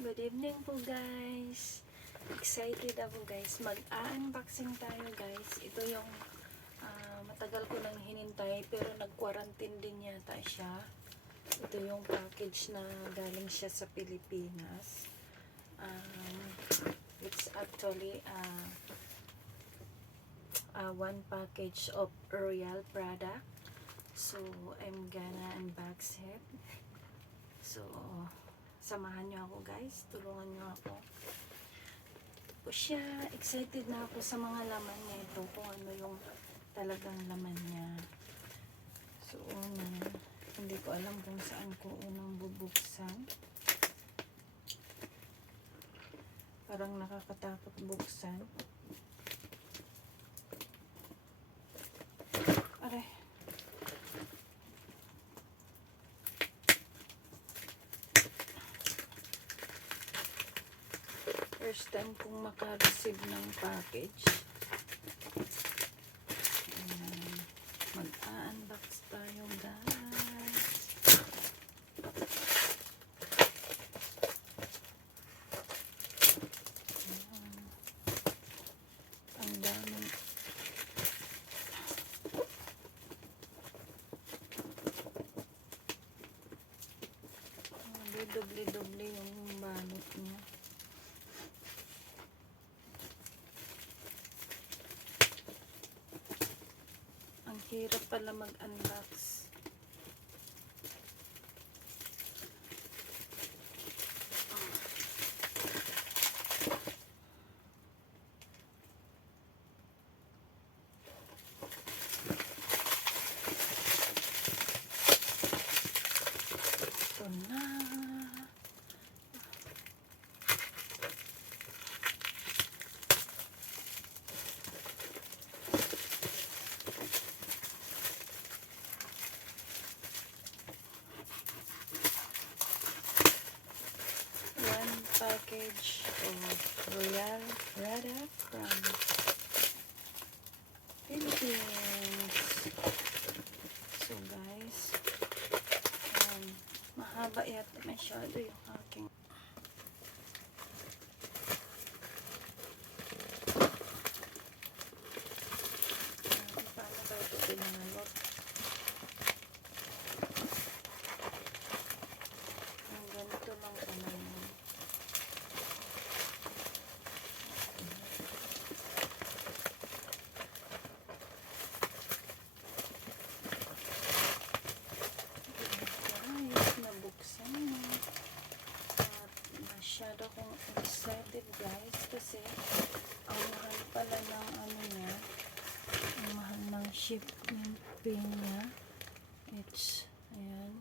Good evening po guys. Excited ako guys. Mag-unboxing tayo guys. Ito yung matagal ko nang hinintay pero nag-quarantine din yata siya. Ito yung package na galing siya sa Pilipinas. It's actually one package of Royal product. So I'm gonna unbox it. So samahan nyo ako guys, tulungan nyo ako. Po siya, excited na ako sa mga laman nito, kung ano yung talagang laman niya. So una, hindi ko alam kung saan ko unang bubuksan. Parang nakakatakot buksan. Aray. First time kong maka-receive ng package. Mag-unbox tayo guys. Ang dami. Doble-doble yung balot niya. Hirap pala mag-unbox. Ito na. Package of Royal product from Philippines. So guys, mahaba yata masyado yung aking paano ba ito pinalot? Ang ganito lang kamay. Masyado akong excited guys kasi ang mahal pala ng ano niya, ang mahal ng shipping fee niya. It's ayan,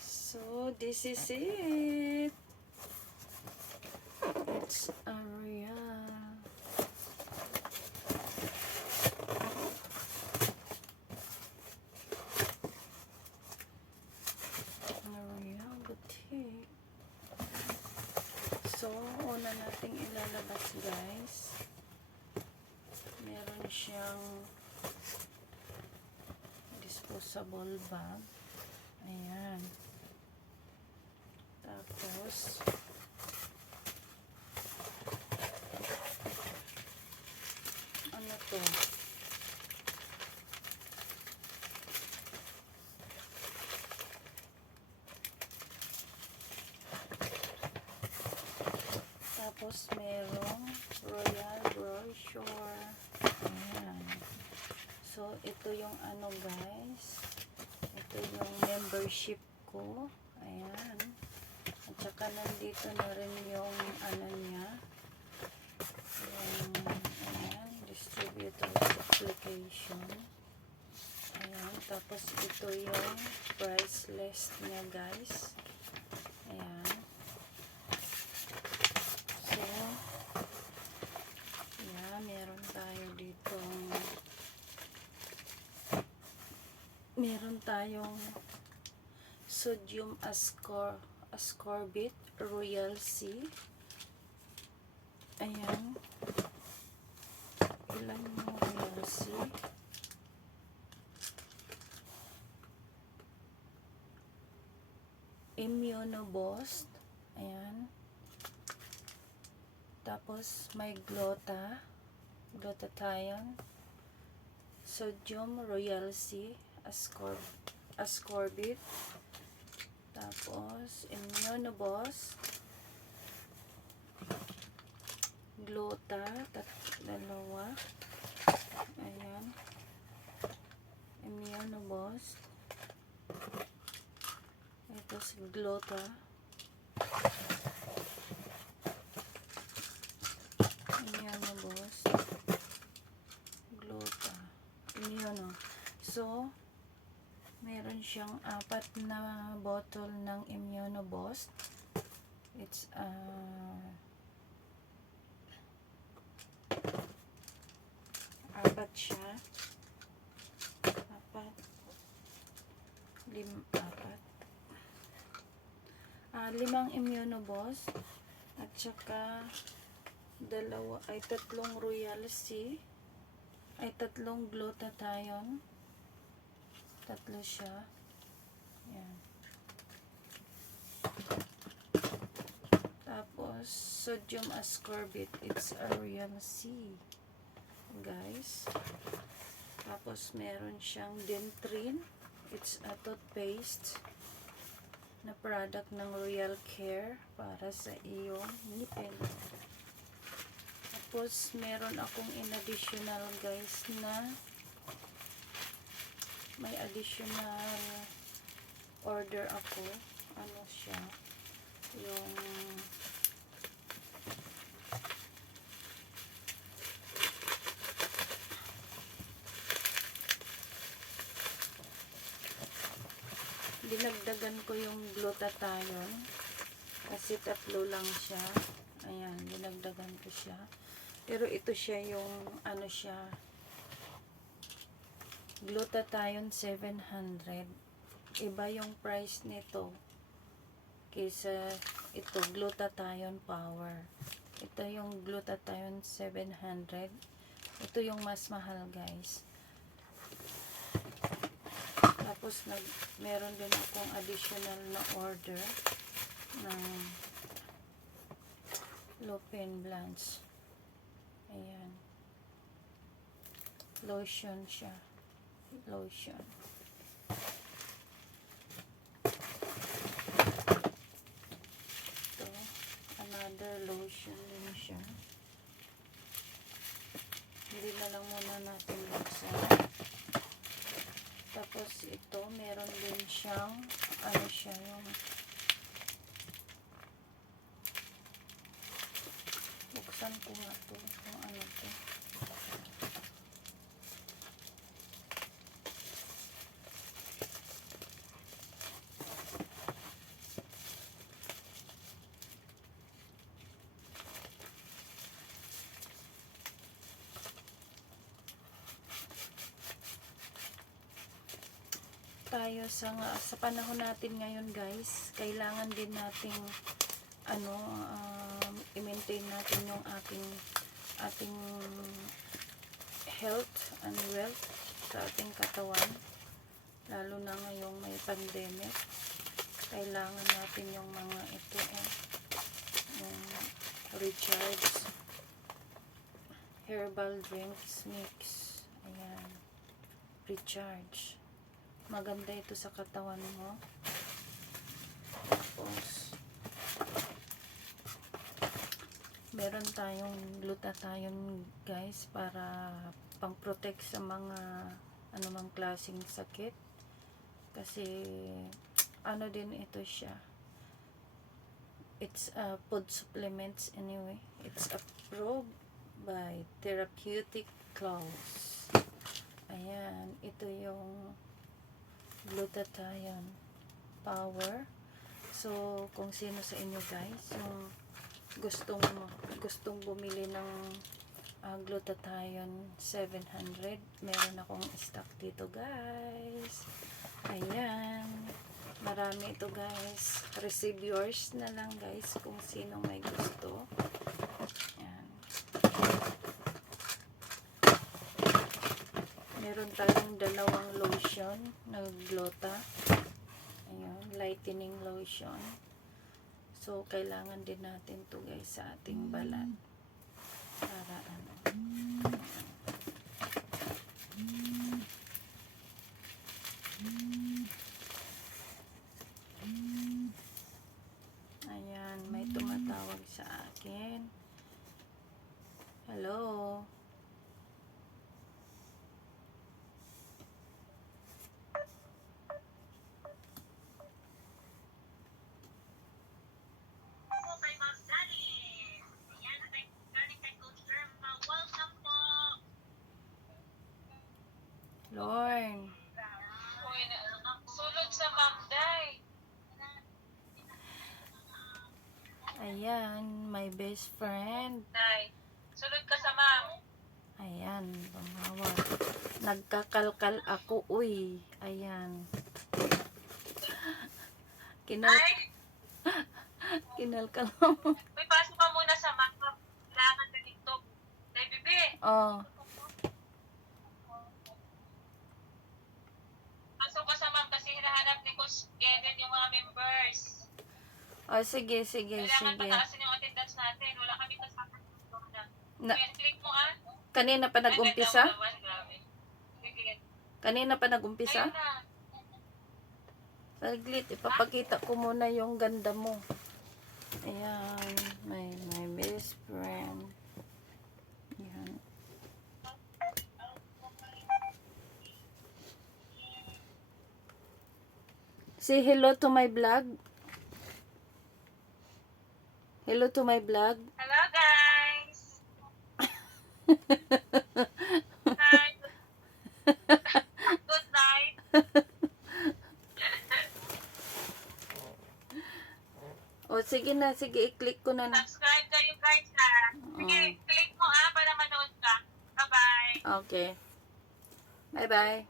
so this is it. It's a Royal. So, una nating ilalabas guys. Meron siyang disposable bag. Ayan. Tapos, ano to? Tapos merong Royal brochure. Ayan. So ito yung ano guys, ito yung membership ko. Ayan. At saka nandito na rin yung ano niya, yung ayan, distributor's application. Ayan. Tapos ito yung price list niya guys. Ayan. Meron tayong sodium ascorbate Royal C. Ayan. Ilan yung Royal C? Immunoboost. Ayan. Tapos may glutathione, sodium royal C, ascorbate. Tapos Immunoboost, dalawa. Ayan. Immunoboost. Ito si Immunoboost, Immuno. So, meron siyang 4 na bottle ng Immunoboost. It's 4 siya. 5 Immunoboost at saka 3 Royal C, 3 glutathione, 3 siya. Yan. Tapos sodium ascorbate, it's a Royal C, guys. Tapos meron siyang Dentrine, it's a toothpaste na product ng Royal Care para sa iyong ngipin. Tapos meron akong in-additional, guys, na may additional order ako. Ano siya? Yung dinagdagan ko yung glutathione kasi 3 lang siya. Ayan, dinagdagan ko siya. Pero ito siya yung ano siya, glutathione 700. Iba yung price nito kaysa ito, glutathione power. Ito yung glutathione 700. Ito yung mas mahal, guys. Tapos meron din akong additional na order ng Lupin Blanche. Ayan. Lotion siya. Lotion. Ito. Another lotion din siya. Hindi na lang muna natin buksan. Tapos ito, meron din siyang, ano siya, yung buksan ko nga ito, kung ano ito. Tayo sa panahon natin ngayon, guys, kailangan din nating i-maintain natin yung ating health and wealth sa ating katawan, lalo na ngayong may pandemic. Kailangan natin yung mga ito, yung recharge herbal drinks mix. Ayan, recharge. Maganda ito sa katawan mo. Tapos meron tayong glutathione, guys, para pang-protect sa mga anumang klaseng sakit. Kasi ano din ito siya. It's a food supplements anyway. It's approved by Therapeutic Clause. Ayan, ito yung glutathione power. So, kung sino sa inyo, guys, yung gustong bumili ng glutathione 700, meron akong stock dito, guys. Ayan, marami ito, guys. Receive yours na lang, guys, kung sino may gusto. Ayan. Meron tayong 2 lotion na gluta. Ayan, light whitening lotion. So, kailangan din natin to guys sa ating balat. Para ano. Ayan, may tumatawag sa akin. Hello? Lorne. Sulod sa Ma'am Day. Ayan, my best friend. Day. Sulod ka sa Ma'am. Ayan, pamawag. Nagkakalkal ako, uy. Ayan. Kinalkal mo. Uy, pasok ka muna sa Ma'am. Kailangan ka dito. Day, bibi. Oh. Pasok ka sa Ma'am kasi hinahanap ni Coach Kenneth yung mga members. Oh, sige. Kailangan pataasin yung attendance natin. Wala kami kasama. Click mo Kanina pa nag-umpisa? Sige. Kanina pa nag-umpisa? Ayun na. Saglit, ipapakita ko muna yung ganda mo. Ayan, my best friend. Ayan. Say hello to my vlog. Hello to my vlog. Hello, guys. Hi. Good night. O, sige na. Sige, i-click ko na. Subscribe kayo, guys, ha. Sige, click mo, para manood ka. Bye-bye. Okay. Bye-bye.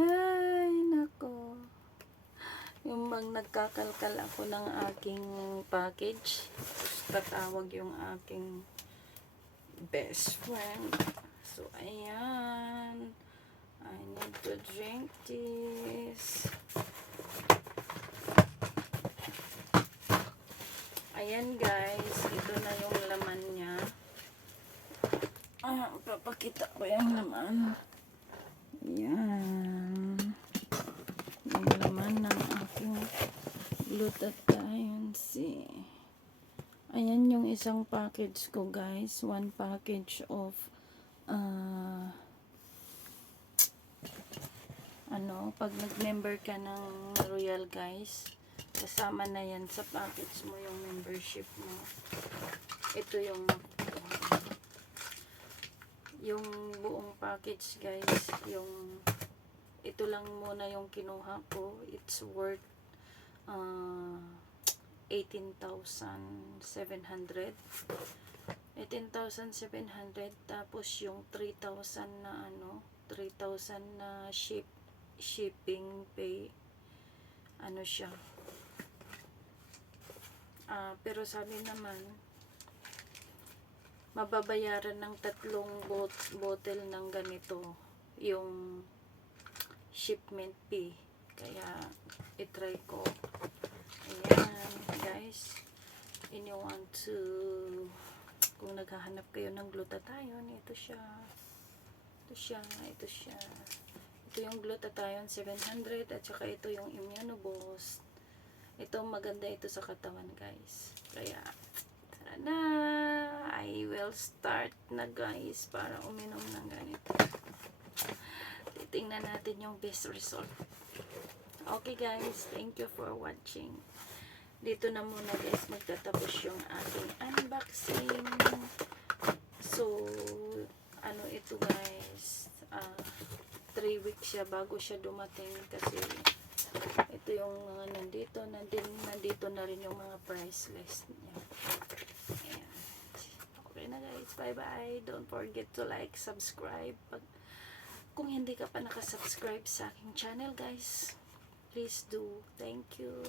Ay, nako. Yung nagkakalkal ako ng aking package. Tatawag yung aking best friend. So, ayan. I need to drink this. Ayan guys, ito na yung laman niya. Papakita ko yung laman. Ayan. Yung laman ng aking glutathione C. Ayan yung isang package ko guys. One package of pag nag-member ka ng Royal guys, kasama na yan sa package mo yung membership mo. Ito yung buong package guys, ito lang muna yung kinuha ko. It's worth 18,700 tapos yung 3,000 na 3,000 na shipping pay siya. Pero sabi naman mababayaran ng 3 bottle ng ganito yung shipment fee, kaya itry ko. Ayan guys, and you want to, kung naghahanap kayo ng glutathione, ito siya. Ito yung glutathione 700 at saka ito yung immunoboost. Ito maganda ito sa katawan guys, kaya tara na, I will start na guys para uminom ng ganito. Titingnan natin yung best result. Okay guys, thank you for watching. Dito na muna guys magtatapos yung ating unboxing. So ito guys, 3 weeks siya bago siya dumating kasi ito yung mga nandito na rin yung mga price list niya. Ayan. Okay na guys, bye bye. Don't forget to like, subscribe. Kung hindi ka pa nakasubscribe sa aking channel guys, please do. Thank you.